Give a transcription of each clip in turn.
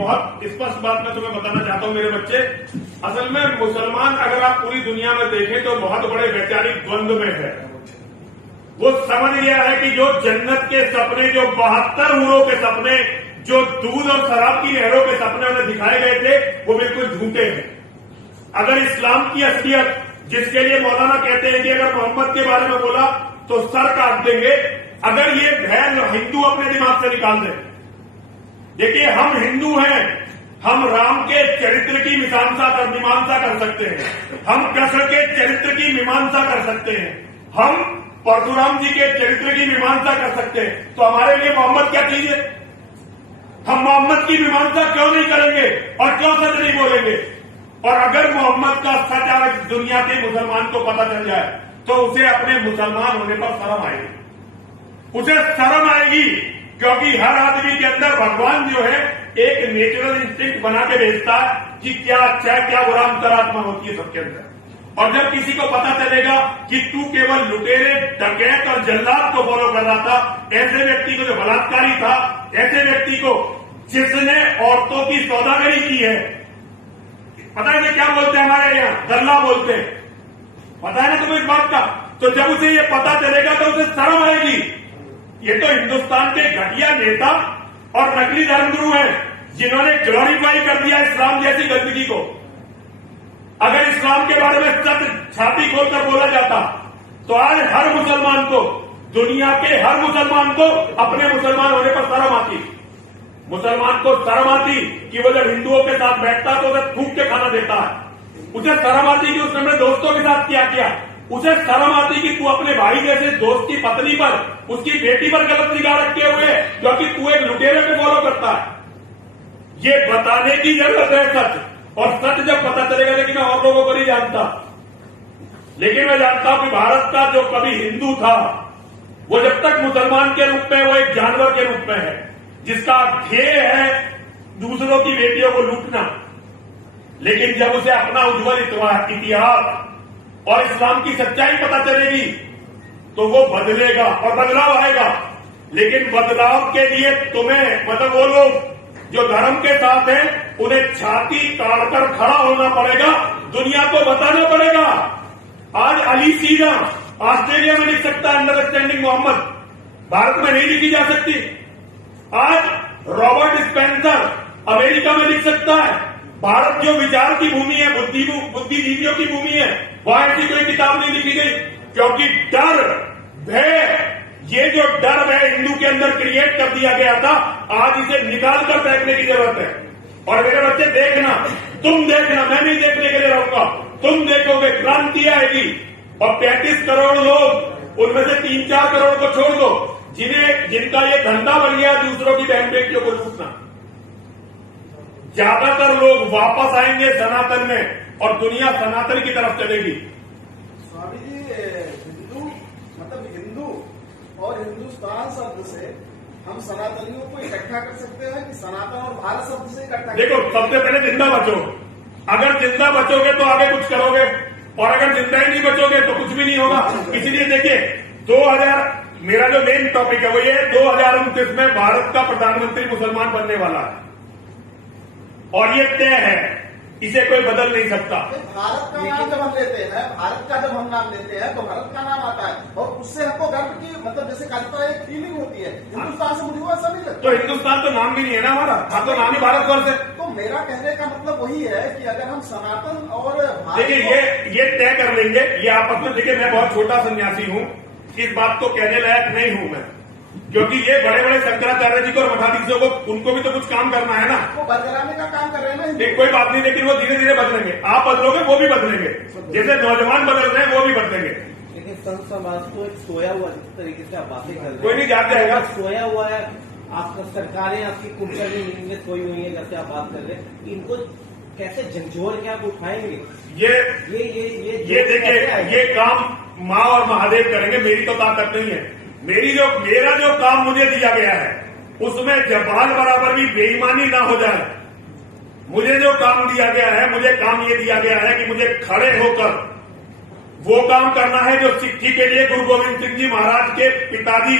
बहुत स्पष्ट बात मैं तुम्हें बताना चाहता हूं मेरे बच्चे। असल में मुसलमान अगर आप पूरी दुनिया में देखें तो बहुत बड़े वैचारिक द्वंद्व में है। वो समझ गया है कि जो जन्नत के सपने, जो 72 हूरों के सपने, जो दूध और शराब की नहरों के सपने उन्हें दिखाए गए थे, वो बिल्कुल झूठे हैं। अगर इस्लाम की असलियत, जिसके लिए मौलाना कहते हैं कि अगर मोहम्मद के बारे में बोला तो सर काट देंगे, अगर ये भय हिंदू अपने दिमाग से निकाल दें। देखिए, हम हिंदू हैं, हम राम के चरित्र की मीमांसा कर सकते हैं, हम कृष्ण के चरित्र की मीमांसा कर सकते हैं, हम परशुराम जी के चरित्र की मीमांसा कर सकते हैं। तो हमारे लिए मोहम्मद क्या चीज है? हम मोहम्मद की मीमांसा क्यों नहीं करेंगे और क्यों सच नहीं बोलेंगे? और अगर मोहम्मद का सच आज दुनिया के मुसलमान को पता चल जाए तो उसे अपने मुसलमान होने पर शर्म आएगी, उसे शर्म आएगी, क्योंकि हर आदमी के अंदर भगवान जो है एक नेचुरल इंस्टिंक्ट बना के भेजता है कि क्या अच्छा है, क्या बुरा, अंतरात्मा होती है सबके अंदर। और जब किसी को पता चलेगा कि तू केवल लुटेरे, डकैत और जल्लाद को फॉलो कर रहा था, ऐसे व्यक्ति को जो बलात्कारी था, ऐसे व्यक्ति को जिसने औरतों की सौदागरी की है, पता है क्या बोलते हैं हमारे यहाँ? दल्ला बोलते हैं। पता है ना तुम्हें इस बात का? तो जब उसे ये पता चलेगा तो उसे शर्म आएगी। ये तो हिंदुस्तान के घटिया नेता और नकली धर्मगुरु हैं जिन्होंने ग्लोरीफाई कर दिया इस्लाम जैसी गंदगी को। अगर इस्लाम के बारे में सच छाती खोलकर बोला जाता तो आज हर मुसलमान को, दुनिया के हर मुसलमान को अपने मुसलमान होने पर शर्म आती। मुसलमान को शर्म आती कि वो जब हिंदुओं के साथ बैठता तो उसे थूक के खाना देता है। उसे शर्म आती कि उसने अपने दोस्तों के साथ क्या किया। उसे शर्म आती कि तू अपने भाई जैसे दोस्त की पत्नी पर, उसकी बेटी पर गलत निगाह रखे हुए है क्योंकि तू एक लुटेरे को फॉलो करता है। ये बताने की जरूरत है सच, और सच जब पता चलेगा, लेकिन मैं और लोगों को नहीं जानता, लेकिन मैं जानता हूं कि भारत का जो कभी हिंदू था वो जब तक मुसलमान के रूप में वो एक जानवर के रूप में है जिसका ध्येय है दूसरों की बेटियों को लूटना। लेकिन जब उसे अपना उज्जवल इतिहास और इस्लाम की सच्चाई पता चलेगी तो वो बदलेगा और बदलाव आएगा। लेकिन बदलाव के लिए तुम्हें, मतलब वो लोग जो धर्म के साथ हैं, उन्हें छाती काटकर खड़ा होना पड़ेगा, दुनिया को बताना पड़ेगा। आज अली सीना ऑस्ट्रेलिया में लिख सकता है अंडरस्टैंडिंग मोहम्मद, भारत में नहीं लिखी जा सकती। आज रॉबर्ट स्पेंसर अमेरिका में लिख सकता है। भारत जो विचार की भूमि है, बुद्धिजीवियों की भूमि है, वहां ऐसी कोई किताब नहीं लिखी गई, क्योंकि डर, भय, ये जो डर है हिंदू के अंदर क्रिएट कर दिया गया था, आज इसे निकाल कर फेंकने की जरूरत है। और मेरे बच्चे देखना, तुम देखना, मैं नहीं देखने के लिए रहूंगा, तुम देखोगे क्रांति आएगी। और 35 करोड़ लोग, उनमें से 3-4 करोड़ को छोड़ दो जिनका ये धंधा बन गया दूसरों की बहन बेटियों को लूटना, ज्यादातर लोग वापस आएंगे सनातन में और दुनिया सनातन की तरफ चलेगी। स्वामी जी, हिंदू और हिंदुस्तान शब्द से हम सनातनियों को इकट्ठा कर सकते हैं कि सनातन और भारत शब्द से इकट्ठा? देखो, सबसे पहले जिंदा बचो। अगर जिंदा बचोगे तो आगे कुछ करोगे, और अगर जिंदा ही नहीं बचोगे तो कुछ भी नहीं होगा। इसलिए देखिए, 2000 मेरा जो मेन टॉपिक है वो ये 2029 में भारत का प्रधानमंत्री मुसलमान बनने वाला है, और ये तय है, इसे कोई बदल नहीं सकता। भारत का नाम जब हम लेते हैं, भारत का जब हम नाम लेते हैं तो भारत का नाम आता है, और उससे हमको गर्व की, मतलब जैसे कहता है, एक फीलिंग होती है। हिंदुस्तान से मुझे ऐसा नहीं लगता। तो हिंदुस्तान तो नाम भी नहीं है ना हमारा, हाँ तो नाम ही भारतवर्ष है। तो मेरा कहने का मतलब वही है कि अगर हम सनातन और देखिए, ये तय कर लेंगे, ये आपस में। देखिए, मैं बहुत छोटा सन्यासी हूँ, इस बात को कहने लायक नहीं हूं मैं, क्योंकि ये बड़े बड़े शंकराचार्य जी को और मठाधीशों को, उनको भी तो कुछ काम करना है ना। वो बदलाने का काम कर रहे हैं ना। कोई बात नहीं, लेकिन वो धीरे धीरे बदलेंगे। आप बदलोगे वो भी बदलेंगे, जैसे नौजवान बदल रहे हैं वो भी बदलेंगे। लेकिन संत समाज तो एक सोया हुआ जिस तरीके से आप बातें कर रहे हैं, कोई नहीं जाग जाएगा, सोया हुआ है। आपका सरकारें आपकी कुंभकर्णी नींद में सोई हुई है, जैसे आप बात कर रहे हैं, इनको कैसे झंझोर के आप उठाएंगे? ये देखिए, ये काम माँ और महादेव करेंगे, मेरी तो ताकत नहीं है। मेरा जो काम मुझे दिया गया है उसमें जबाल बराबर भी बेईमानी ना हो जाए। मुझे जो काम दिया गया है, मुझे काम ये दिया गया है कि मुझे खड़े होकर वो काम करना है जो सिक्खी के लिए गुरु गोविंद सिंह जी महाराज के पिताजी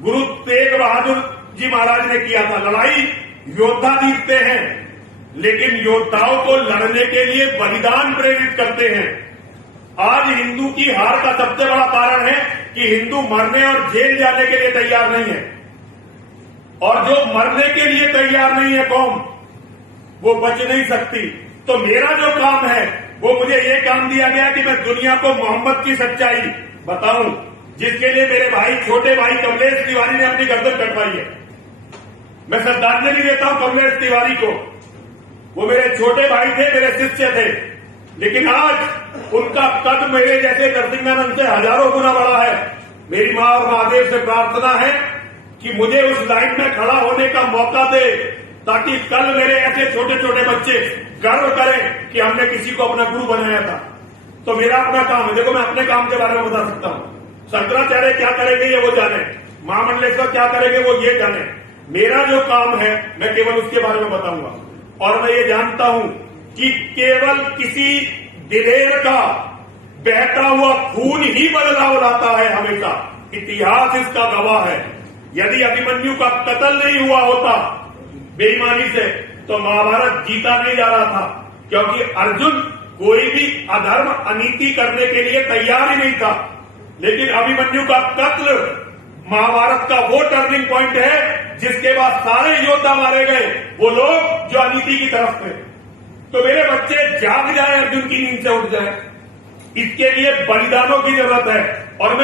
गुरु तेग बहादुर जी महाराज ने किया था। लड़ाई योद्धा जीतते हैं, लेकिन योद्धाओं को लड़ने के लिए बलिदान प्रेरित करते हैं। आज हिंदू की हार का सबसे बड़ा कारण है कि हिंदू मरने और जेल जाने के लिए तैयार नहीं है, और जो मरने के लिए तैयार नहीं है कौम, वो बच नहीं सकती। तो मेरा जो काम है वो मुझे ये काम दिया गया कि मैं दुनिया को मोहम्मद की सच्चाई बताऊं, जिसके लिए मेरे भाई, छोटे भाई कमलेश तिवारी ने अपनी गर्दन कटवाई है। मैं श्रद्धांजलि देता हूं कमलेश तिवारी को। वो मेरे छोटे भाई थे, मेरे शिष्य थे, लेकिन आज उनका कद मेरे जैसे नरसिंहानंद से हजारों गुना बड़ा है। मेरी मां और महादेव से प्रार्थना है कि मुझे उस लाइन में खड़ा होने का मौका दे, ताकि कल मेरे ऐसे छोटे छोटे बच्चे गर्व करें कि हमने किसी को अपना गुरु बनाया था। तो मेरा अपना काम है। देखो, मैं अपने काम के बारे में बता सकता हूं। शंकराचार्य क्या करेंगे ये वो जाने, महामंडलेश्वर क्या करेंगे वो ये जाने। मेरा जो काम है मैं केवल उसके बारे में बताऊंगा। और मैं ये जानता हूं कि केवल किसी दिलेर का बहता हुआ खून ही बदलाव लाता है हमेशा। इतिहास इसका गवाह है। यदि अभिमन्यु का कत्ल नहीं हुआ होता बेईमानी से, तो महाभारत जीता नहीं जा रहा था, क्योंकि अर्जुन कोई भी अधर्म अनीति करने के लिए तैयार ही नहीं था। लेकिन अभिमन्यु का कत्ल महाभारत का वो टर्निंग पॉइंट है जिसके बाद सारे योद्धा मारे गए, वो लोग जो अनीति की तरफ थे। तो मेरे बच्चे जाग जाए, अर्जुन की नींद से उठ जाए, इसके लिए बलिदानों की जरूरत है। और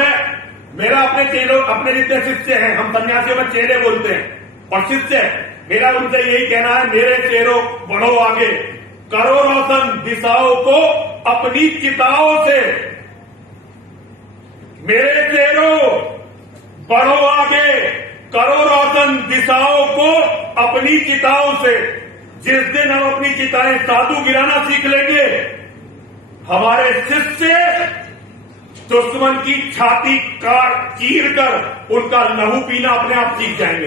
मेरा अपने चेलों, अपने जितने शिष्य हैं, हम सन्यासियों में चेले बोलते हैं, और शिष्य, मेरा उनसे यही कहना है, मेरे चेलों बढ़ो आगे, करो रोशन दिशाओं को अपनी चिताओं से। मेरे चेलों बढ़ो आगे, करो रोशन दिशाओं को अपनी चिताओं से। जिस दिन हम अपनी चिताएं साधु गिराना सीख लेंगे, हमारे शिष्य दुश्मन की छाती काट चीर कर उनका लहू पीना अपने आप सीख जाएंगे।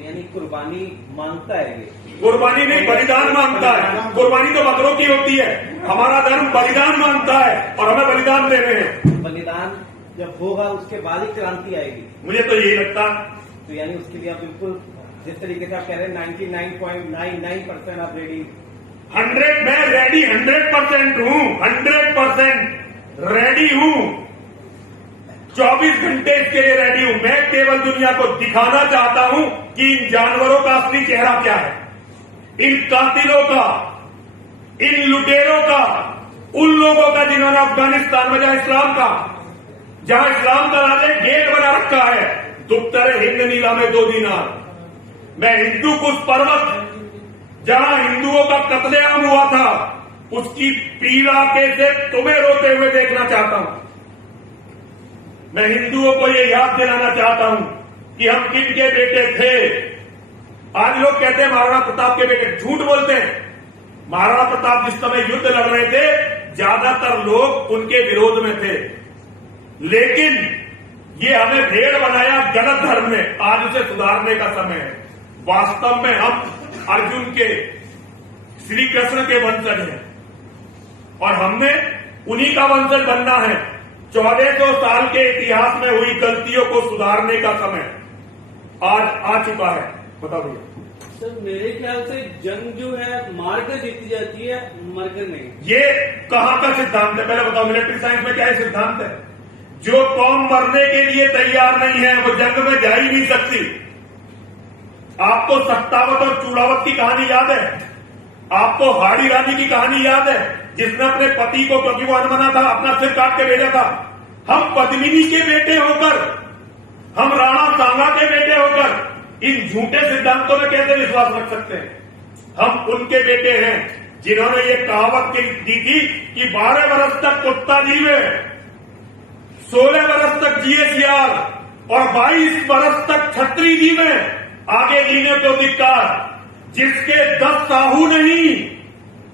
यानी कुर्बानी मांगता है ये? कुर्बानी नहीं, बलिदान मांगता है। कुर्बानी तो बकरों की होती है, हमारा धर्म बलिदान मांगता है, और हमें बलिदान दे रहे हैं। बलिदान जब होगा उसके बाद ही क्रांति आएगी, मुझे तो यही लगता। तो यानी उसके लिए आप बिल्कुल जिस तरीके से आप कह रहे हैं 99.99% आप रेडी? 100 मैं रेडी 100% हूं, 100% रेडी हूं, 24 घंटे इसके लिए रेडी हूं। मैं केवल दुनिया को दिखाना चाहता हूं कि इन जानवरों का असली चेहरा क्या है, इन कातिलों का, इन लुटेरों का, उन लोगों का जिन्होंने अफगानिस्तान में जहां इस्लाम का राज गेट बना रखा है, दुख्तर हिंद नीला में 2 दीनार। मैं हिंदू कुछ पर्वत जहां हिंदुओं का कत्लेआम हुआ था, उसकी पीड़ा के से तुम्हें रोते हुए देखना चाहता हूं। मैं हिंदुओं को ये याद दिलाना चाहता हूं कि हम किन के बेटे थे। आज लोग कहते हैं महाराणा प्रताप के बेटे, झूठ बोलते हैं। महाराणा प्रताप जिस समय युद्ध लड़ रहे थे, ज्यादातर लोग उनके विरोध में थे, लेकिन ये हमें भेड़ बनाया गलत धर्म ने। आज उसे सुधारने का समय है। वास्तव में हम अर्जुन के, श्री कृष्ण के वंशज हैं, और हमने उन्हीं का वंशज बनना है। 1400 साल के इतिहास में हुई गलतियों को सुधारने का समय आज आ चुका है। बताओ भैया। सर, मेरे ख्याल से जंग जो है मारकर जीती जाती है, मरकर नहीं। ये कहां का सिद्धांत है? पहले बताओ, मिलिट्री साइंस में क्या है सिद्धांत है? जो कौम मरने के लिए तैयार नहीं है वो जंग में जा ही नहीं सकती। आपको सत्तावत और चूड़ावत की कहानी याद है? आपको हाड़ी रानी की कहानी याद है, जिसने अपने पति को, क्योंकि वो अनमना था, अपना सिर काट के भेजा था? हम पद्मिनी के बेटे होकर, हम राणा सांगा के बेटे होकर इन झूठे सिद्धांतों में कैसे विश्वास रख सकते हैं? हम उनके बेटे हैं जिन्होंने ये कहावत दी थी कि 12 बरस तक कुत्ता जीवे, 16 बरस तक जिए सियार, और 22 बरस तक छतरी जीवे, आगे जीने तो धिक्कार। जिसके 10 साहू नहीं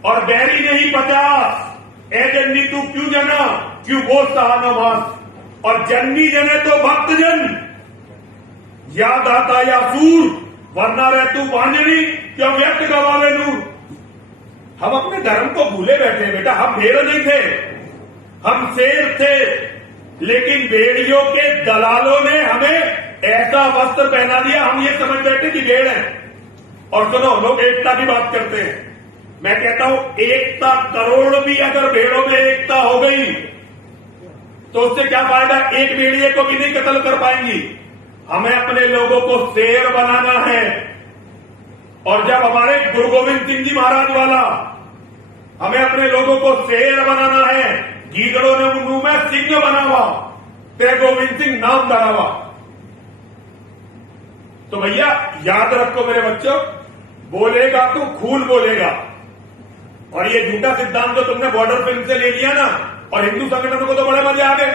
और बैरी नहीं 50, ए जन्नी तू क्यों जना, क्यों वो सहानवास, और जन्नी जने तो भक्तजन, या दाता या सूर, वरना रह तू बांझनी, क्यों व्यक्त गवावे नूर। हम अपने धर्म को भूले बैठे बेटा। हम भेड़ नहीं थे, हम शेर थे, लेकिन भेड़ियों के दलालों ने हमें ऐसा वस्त्र पहना दिया, हम ये समझ बैठे कि भेड़ है। और सुनो, लोग एकता की बात करते हैं। मैं कहता हूं एकता, करोड़ भी अगर भेड़ों में एकता हो गई तो उससे क्या फायदा, एक भेड़िए को भी नहीं कत्ल कर पाएंगी। हमें अपने लोगों को शेर बनाना है। और जब हमारे गुरु गोविंद सिंह जी महाराज वाला, हमें अपने लोगों को शेर बनाना है। गीदड़ों ने मुंह में सिंह बनावा, ते गोविंद सिंह नाम धरावा। तो भैया याद रखो मेरे बच्चों, बोलेगा तो खून बोलेगा। और ये झूठा सिद्धांत जो तुमने बॉर्डर फिल्म से ले लिया ना, और हिंदू संगठनों को तो बड़े मजे आ गए,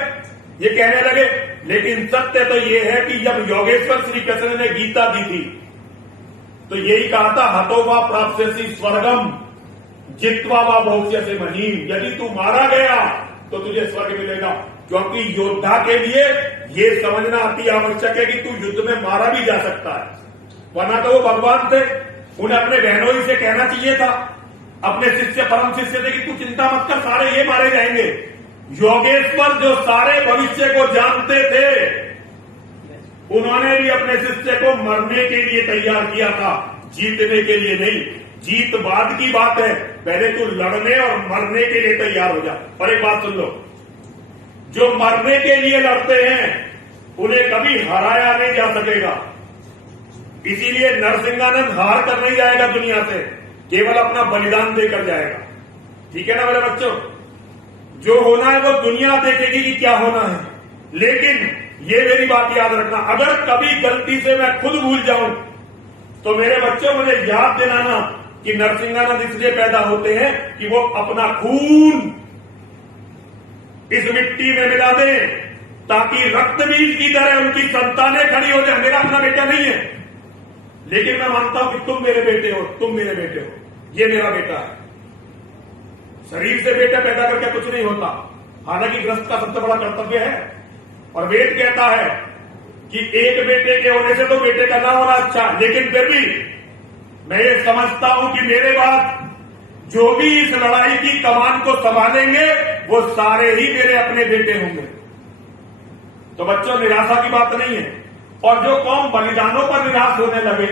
ये कहने लगे। लेकिन सत्य तो ये है कि जब योगेश्वर श्री कृष्ण ने गीता दी थी तो यही कहा था, हतोवा प्राप्स्यसि स्वर्गम जित्वा वा भोक्ष्यसि महीम। यदि तू मारा गया तो तुझे स्वर्ग मिलेगा। क्योंकि योद्धा के लिए ये समझना अति आवश्यक है कि तू युद्ध में मारा भी जा सकता है। वरना तो वो भगवान थे, उन्हें अपने बहनों ही से कहना चाहिए था, अपने शिष्य परम शिष्य थे कि तू चिंता मत कर, सारे ये मारे जाएंगे। योगेश्वर जो सारे भविष्य को जानते थे, उन्होंने भी अपने शिष्य को मरने के लिए तैयार किया था, जीतने के लिए नहीं। जीत बाद की बात है, पहले तू लड़ने और मरने के लिए तैयार हो जा। और एक बात सुन लो, जो मरने के लिए लड़ते हैं उन्हें कभी हराया नहीं जा सकेगा। इसीलिए नरसिंहानंद हार कर नहीं जाएगा दुनिया से, केवल अपना बलिदान देकर जाएगा। ठीक है ना मेरे बच्चों? जो होना है वो दुनिया देखेगी कि क्या होना है। लेकिन ये मेरी बात याद रखना, अगर कभी गलती से मैं खुद भूल जाऊं तो मेरे बच्चों मुझे याद दिलाना कि नरसिंहानंद इसलिए पैदा होते हैं कि वो अपना खून इस मिट्टी में मिला दें ताकि रक्त बीज की तरह उनकी संतानें खड़ी हो जाए। मेरा अपना बेटा नहीं है, लेकिन मैं मानता हूं कि तुम मेरे बेटे हो, तुम मेरे बेटे हो, ये मेरा बेटा है। शरीर से बेटा पैदा करके कुछ नहीं होता, हालांकि गृहस्थ का सबसे बड़ा कर्तव्य है। और वेद कहता है कि एक बेटे के होने से तो बेटे का ना होना अच्छा, लेकिन फिर भी मैं ये समझता हूं कि मेरे बाद जो भी इस लड़ाई की कमान को संभालेंगे वो सारे ही मेरे अपने बेटे होंगे। तो बच्चों, निराशा की बात नहीं है। और जो कौम बलिदानों पर निराश होने लगे,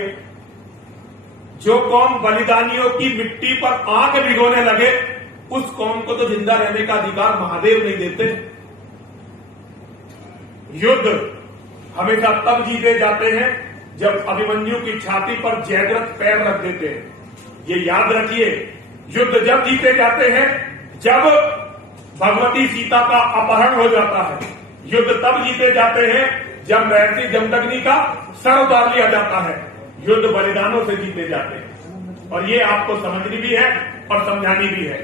जो कौम बलिदानियों की मिट्टी पर आंख भिगोने लगे, उस कौम को तो जिंदा रहने का अधिकार महादेव नहीं देते। युद्ध हमेशा तब जीते जाते हैं जब अभिमन्यु की छाती पर जयद्रथ पैर रख देते हैं। ये याद रखिए, युद्ध जब जीते जाते हैं जब भगवती सीता का अपहरण हो जाता है। युद्ध तब जीते जाते हैं जब महर्षि जमदग्नि का सर उतार लिया जाता है। युद्ध बलिदानों से जीते जाते हैं। और ये आपको समझनी भी है और समझानी भी है।